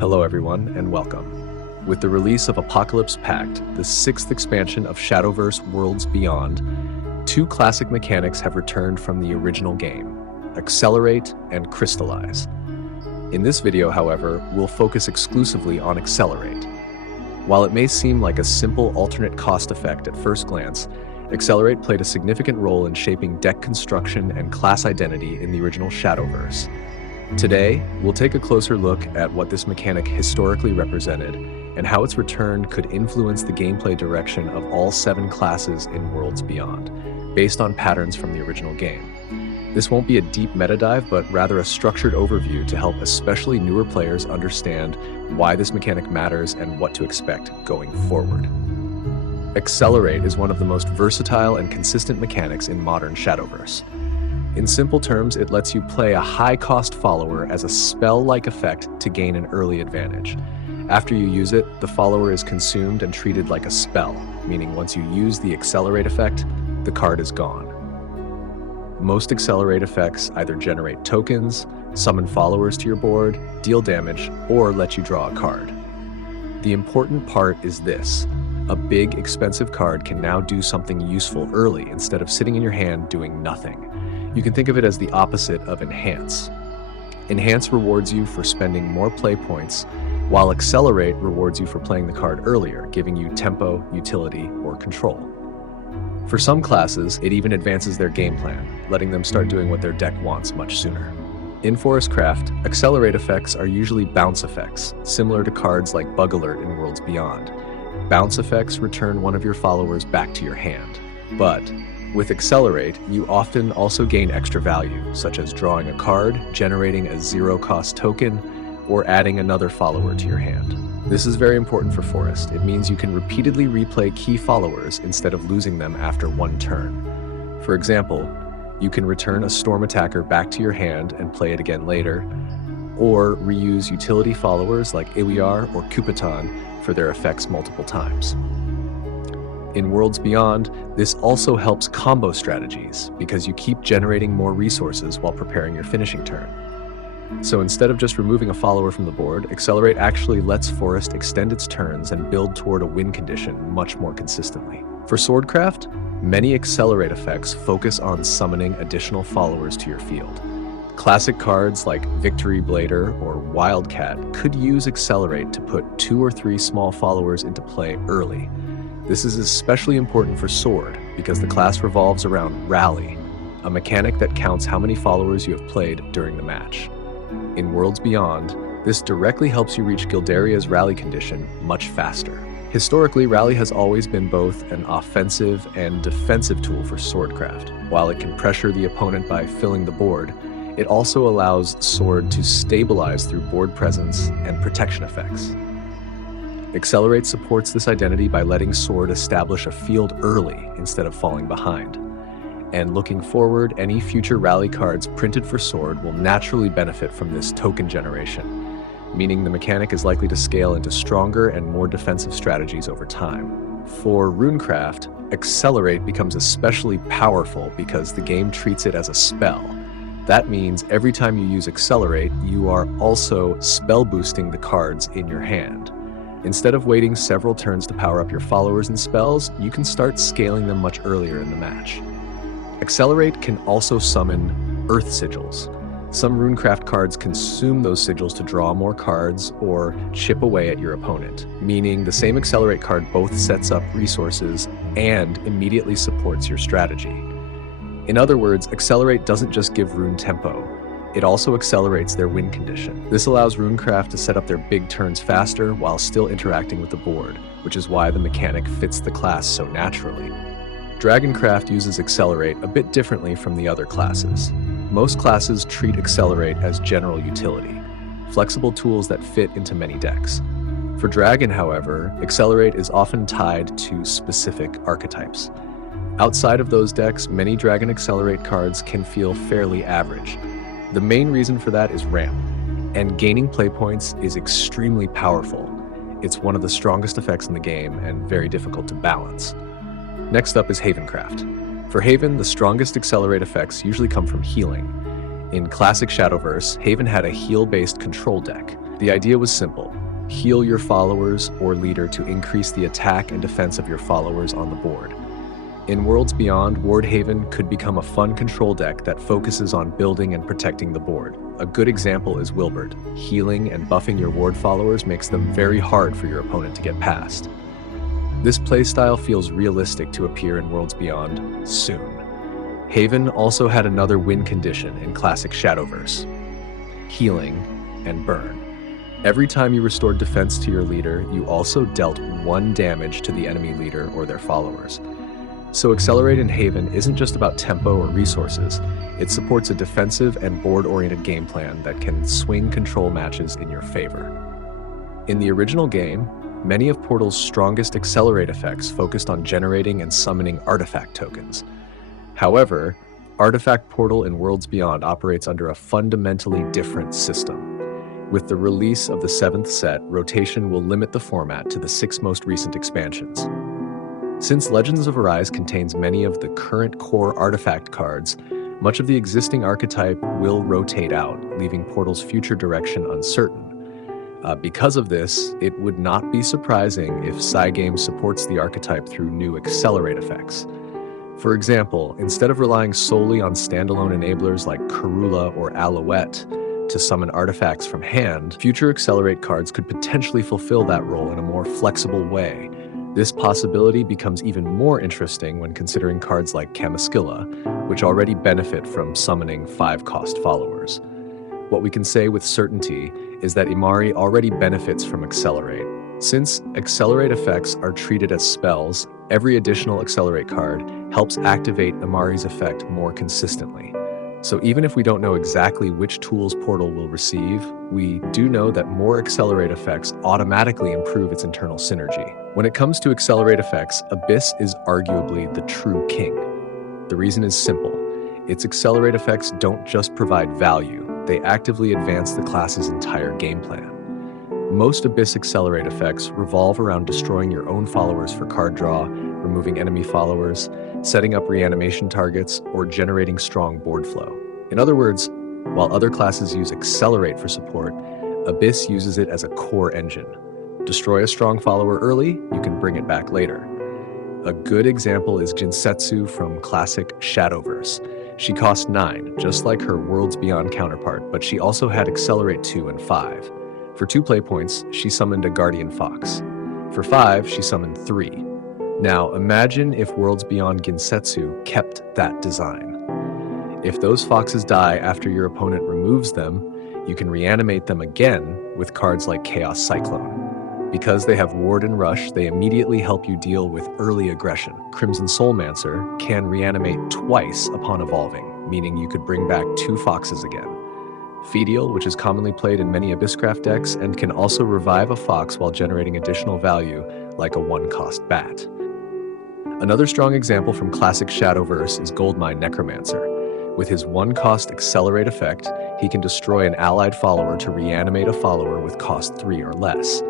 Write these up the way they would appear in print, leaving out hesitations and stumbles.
Hello everyone, and welcome. With the release of Apocalypse Pact, the 6th expansion of Shadowverse Worlds Beyond, two classic mechanics have returned from the original game: Accelerate and Crystallize. In this video, however, we'll focus exclusively on Accelerate. While it may seem like a simple alternate cost effect at first glance, Accelerate played a significant role in shaping deck construction and class identity in the original Shadowverse. Today, we'll take a closer look at what this mechanic historically represented and how its return could influence the gameplay direction of all 7 classes in Worlds Beyond, based on patterns from the original game. This won't be a deep meta dive, but rather a structured overview to help especially newer players understand why this mechanic matters and what to expect going forward. Accelerate is one of the most versatile and consistent mechanics in modern Shadowverse. In simple terms, it lets you play a high-cost follower as a spell-like effect to gain an early advantage. After you use it, the follower is consumed and treated like a spell, meaning once you use the Accelerate effect, the card is gone. Most Accelerate effects either generate tokens, summon followers to your board, deal damage, or let you draw a card. The important part is this: a big, expensive card can now do something useful early instead of sitting in your hand doing nothing. You can think of it as the opposite of Enhance. Enhance rewards you for spending more play points, while Accelerate rewards you for playing the card earlier, giving you tempo, utility, or control. For some classes, it even advances their game plan, letting them start doing what their deck wants much sooner. In Forestcraft, Accelerate effects are usually bounce effects, similar to cards like Bug Alert in Worlds Beyond. Bounce effects return one of your followers back to your hand. But with Accelerate, you often also gain extra value, such as drawing a card, generating a zero-cost token, or adding another follower to your hand. This is very important for Forest. It means you can repeatedly replay key followers instead of losing them after one turn. For example, you can return a Storm Attacker back to your hand and play it again later, or reuse utility followers like Iwiar or Kupitan for their effects multiple times. In Worlds Beyond, this also helps combo strategies because you keep generating more resources while preparing your finishing turn. So instead of just removing a follower from the board, Accelerate actually lets Forest extend its turns and build toward a win condition much more consistently. For Swordcraft, many Accelerate effects focus on summoning additional followers to your field. Classic cards like Victory Blader or Wildcat could use Accelerate to put 2 or 3 small followers into play early. This is especially important for Sword because the class revolves around Rally, a mechanic that counts how many followers you have played during the match. In Worlds Beyond, this directly helps you reach Gildaria's Rally condition much faster. Historically, Rally has always been both an offensive and defensive tool for Swordcraft. While it can pressure the opponent by filling the board, it also allows Sword to stabilize through board presence and protection effects. Accelerate supports this identity by letting Sword establish a field early instead of falling behind. And looking forward, any future Rally cards printed for Sword will naturally benefit from this token generation, meaning the mechanic is likely to scale into stronger and more defensive strategies over time. For Runecraft, Accelerate becomes especially powerful because the game treats it as a spell. That means every time you use Accelerate, you are also spell boosting the cards in your hand. Instead of waiting several turns to power up your followers and spells, you can start scaling them much earlier in the match. Accelerate can also summon Earth Sigils. Some Runecraft cards consume those sigils to draw more cards or chip away at your opponent, meaning the same Accelerate card both sets up resources and immediately supports your strategy. In other words, Accelerate doesn't just give Rune tempo, it also accelerates their win condition. This allows Runecraft to set up their big turns faster while still interacting with the board, which is why the mechanic fits the class so naturally. Dragoncraft uses Accelerate a bit differently from the other classes. Most classes treat Accelerate as general utility, flexible tools that fit into many decks. For Dragon, however, Accelerate is often tied to specific archetypes. Outside of those decks, many Dragon Accelerate cards can feel fairly average. The main reason for that is ramp, and gaining play points is extremely powerful. It's one of the strongest effects in the game and very difficult to balance. Next up is Havencraft. For Haven, the strongest Accelerate effects usually come from healing. In Classic Shadowverse, Haven had a heal-based control deck. The idea was simple: heal your followers or leader to increase the attack and defense of your followers on the board. In Worlds Beyond, Wardhaven could become a fun control deck that focuses on building and protecting the board. A good example is Wilbert. Healing and buffing your ward followers makes them very hard for your opponent to get past. This playstyle feels realistic to appear in Worlds Beyond soon. Haven also had another win condition in Classic Shadowverse: healing and burn. Every time you restored defense to your leader, you also dealt 1 damage to the enemy leader or their followers. So Accelerate in Haven isn't just about tempo or resources, it supports a defensive and board-oriented game plan that can swing control matches in your favor. In the original game, many of Portal's strongest Accelerate effects focused on generating and summoning artifact tokens. However, Artifact Portal in Worlds Beyond operates under a fundamentally different system. With the release of the 7th set, rotation will limit the format to the 6 most recent expansions. Since Legends of Arise contains many of the current core artifact cards, much of the existing archetype will rotate out, leaving Portal's future direction uncertain. Because of this, it would not be surprising if Cygames supports the archetype through new Accelerate effects. For example, instead of relying solely on standalone enablers like Karula or Alouette to summon artifacts from hand, future Accelerate cards could potentially fulfill that role in a more flexible way. This possibility becomes even more interesting when considering cards like Camaskilla, which already benefit from summoning 5-cost followers. What we can say with certainty is that Imari already benefits from Accelerate. Since Accelerate effects are treated as spells, every additional Accelerate card helps activate Imari's effect more consistently. So even if we don't know exactly which tools Portal will receive, we do know that more Accelerate effects automatically improve its internal synergy. When it comes to Accelerate effects, Abyss is arguably the true king. The reason is simple. Its Accelerate effects don't just provide value, they actively advance the class's entire game plan. Most Abyss Accelerate effects revolve around destroying your own followers for card draw, removing enemy followers, setting up reanimation targets, or generating strong board flow. In other words, while other classes use Accelerate for support, Abyss uses it as a core engine. Destroy a strong follower early, you can bring it back later. A good example is Jinsetsu from Classic Shadowverse. She cost 9, just like her Worlds Beyond counterpart, but she also had Accelerate 2 and 5. For 2 play points, she summoned a Guardian Fox. For 5, she summoned 3. Now, imagine if Worlds Beyond Ginsetsu kept that design. If those foxes die after your opponent removes them, you can reanimate them again with cards like Chaos Cyclone. Because they have Ward and Rush, they immediately help you deal with early aggression. Crimson Soulmancer can reanimate twice upon evolving, meaning you could bring back 2 foxes again. Fedial, which is commonly played in many Abysscraft decks, and can also revive a fox while generating additional value, like a 1-cost bat. Another strong example from Classic Shadowverse is Goldmine Necromancer. With his 1-cost Accelerate effect, he can destroy an allied follower to reanimate a follower with cost 3 or less.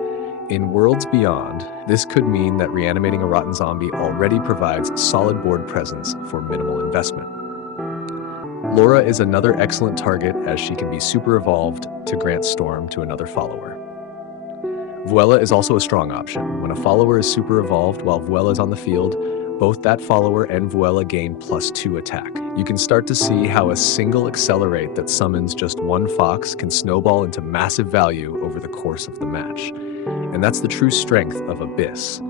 In Worlds Beyond, this could mean that reanimating a rotten zombie already provides solid board presence for minimal investment. Laura is another excellent target as she can be super evolved to grant Storm to another follower. Vuela is also a strong option. When a follower is super evolved while Vuela is on the field, both that follower and Vuela gain +2 attack. You can start to see how a single Accelerate that summons just 1 fox can snowball into massive value over the course of the match. And that's the true strength of Abyss.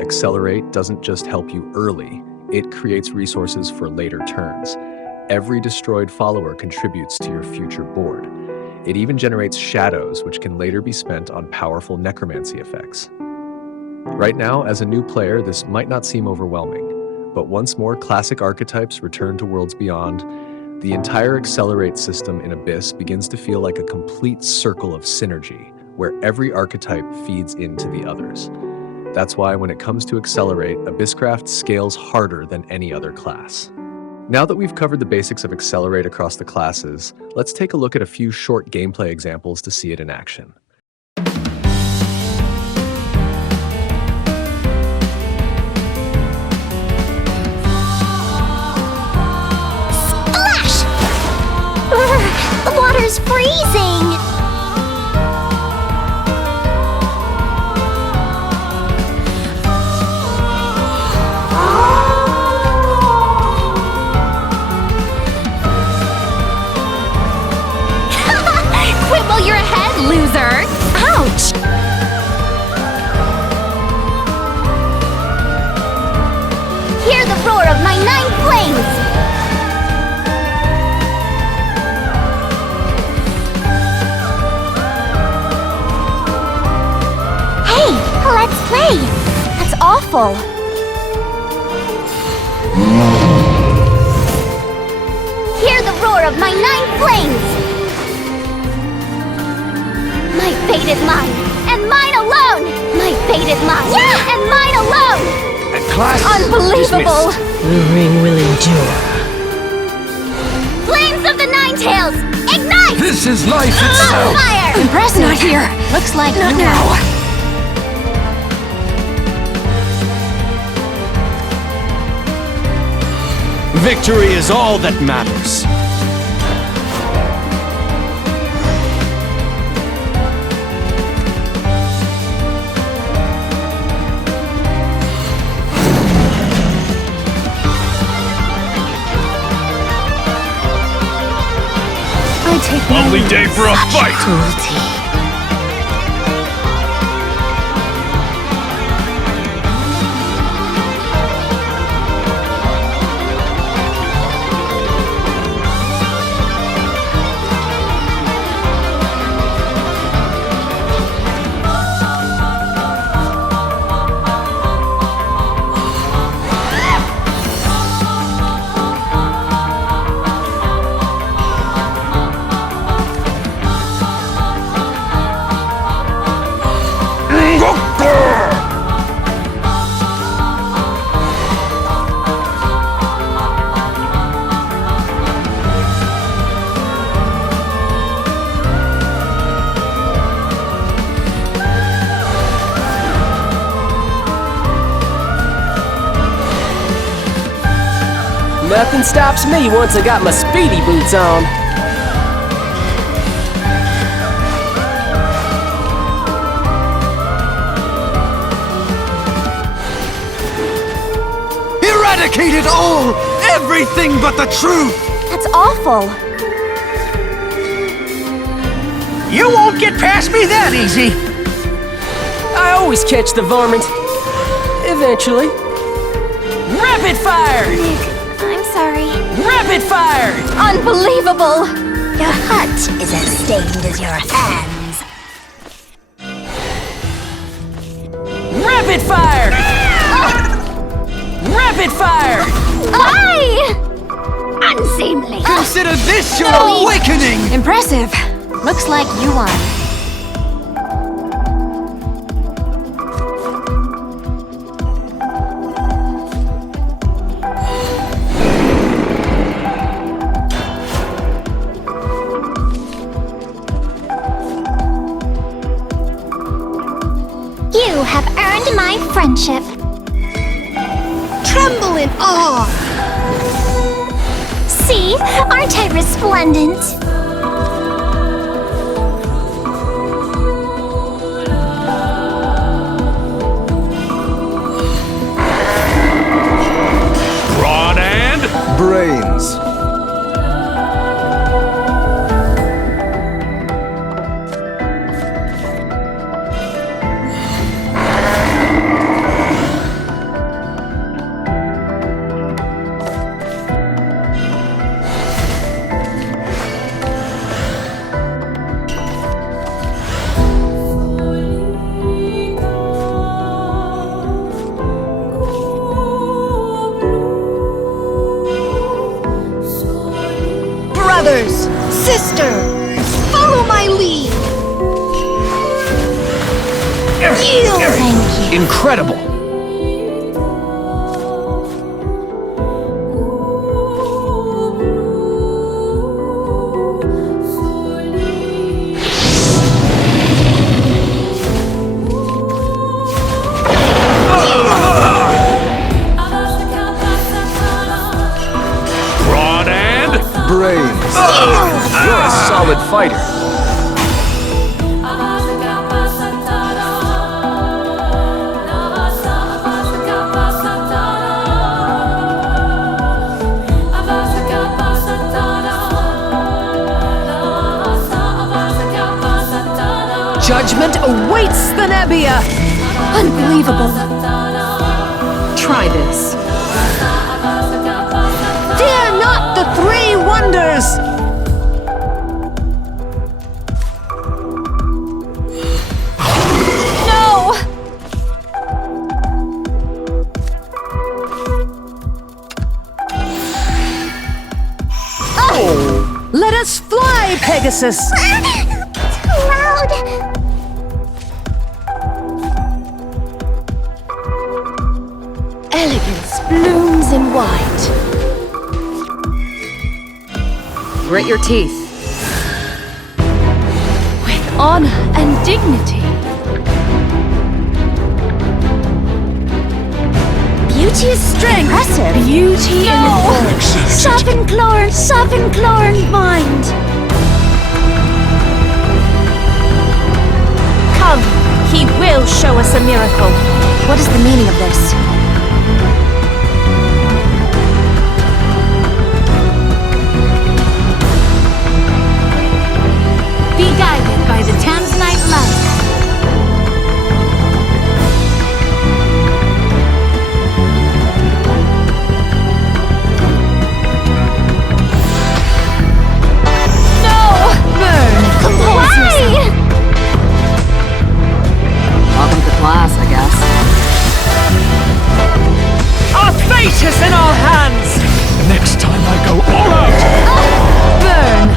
Accelerate doesn't just help you early, it creates resources for later turns. Every destroyed follower contributes to your future board. It even generates shadows, which can later be spent on powerful necromancy effects. Right now, as a new player, this might not seem overwhelming, but once more classic archetypes return to Worlds Beyond, the entire Accelerate system in Abyss begins to feel like a complete circle of synergy, where every archetype feeds into the others. That's why when it comes to Accelerate, Abysscraft scales harder than any other class. Now that we've covered the basics of Accelerate across the classes, let's take a look at a few short gameplay examples to see it in action. Splash! The water's freezing! awful! Hear the roar of my 9 flames! My fate is mine, and mine alone! My fate is mine, and mine alone! Unbelievable! The ring will endure. Flames of the 9 tails! Ignite! This is life itself! Fire! Impressive. Not here! Looks like Not now. Victory is all that matters. I take Lovely day for a fight! Cruelty. Nothing stops me once I got my speedy boots on. Eradicate it all! Everything but the truth! That's awful! You won't get past me that easy! I always catch the varmint. Eventually. Rapid fire! Nick, I'm sorry. Rapid fire! Unbelievable! Your heart is as stained as your hands. Rapid fire! Rapid fire! Aye! Unseemly! Consider this your awakening! Impressive! Looks like you won. You have earned my friendship. Tremble in awe. See? Aren't I resplendent? Rod and brains. Brothers, sister, follow my lead. Yield. Thank you. Incredible! Rod and brains. You're a solid fighter. Judgment awaits the Nebbia! Unbelievable. Try this. Fear not the 3 wonders! No! Pegasus. Too loud. Elegance blooms in white. Grit your teeth. With honor and dignity. Beauty is strength. Impressive. Beauty in the form. Sharpen Clorn mind. Come, he will show us a miracle. What is the meaning of this? Be guided by the Tanzanite light. Welcome to class, I guess. Our fate is in our hands! Next time I go all out! Burn!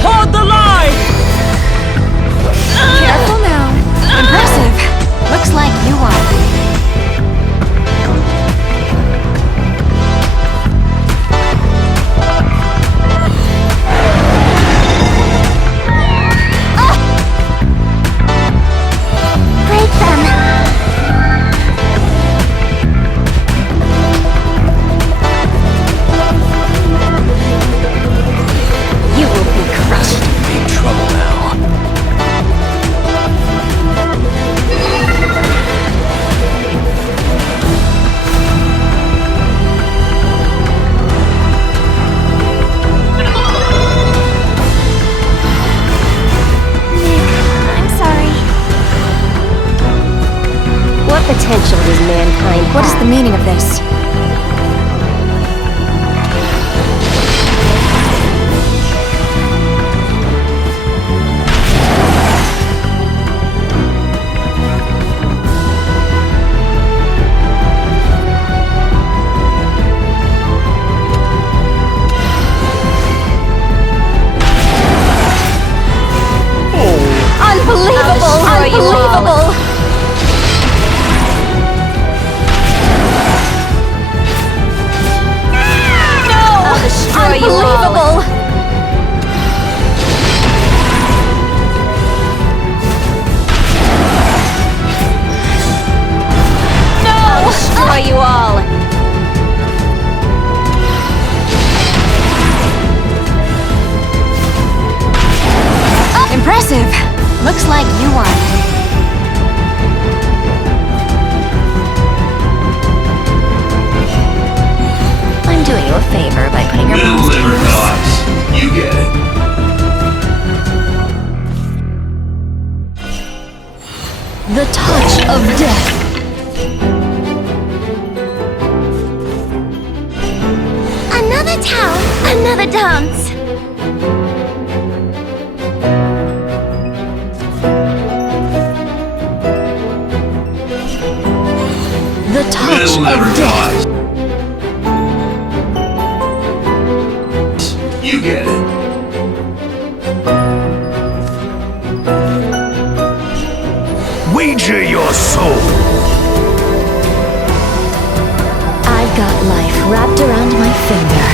Hold the line! Careful now. Impressive. Looks like you are. Break them. You will be crushed. In trouble now. I'm sorry. What potential does mankind have? What is the meaning of this? Unbelievable! Unbelievable! I'll destroy you all. Unbelievable! I'll destroy you all. Impressive! Looks like you won. I'm doing you a favor by putting your palms to Deliver use. dogs. You get it. The touch of death. Another town, another dance. The touch Deliver of death. dogs. You get it. Wager your soul! I've got life wrapped around my finger.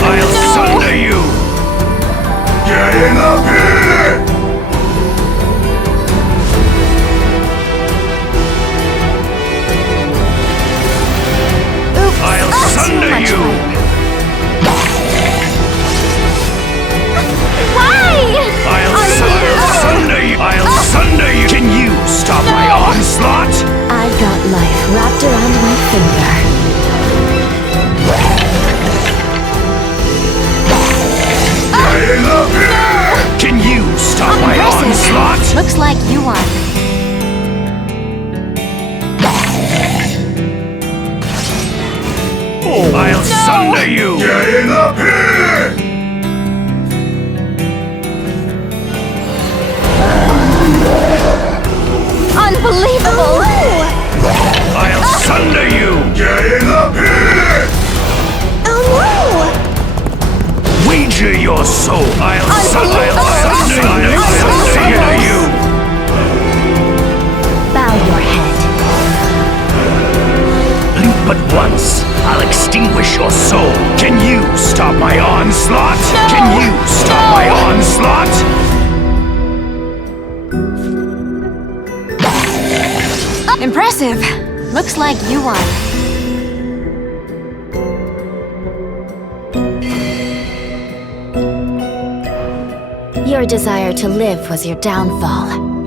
I'll sunder you! Getting up here! I'll sunder you! Why? I'll sunder you! I'll sunder you! Can you stop my onslaught? I've got life wrapped around my finger. Getting up here! Can you stop my onslaught? Looks like you won. I'll sunder you! Getting up here! soul. I'll sunder you. Bow your head. Blink but once, I'll extinguish your soul. Can you stop my onslaught? Can you stop my onslaught? Impressive. Looks like you won. Your desire to live was your downfall.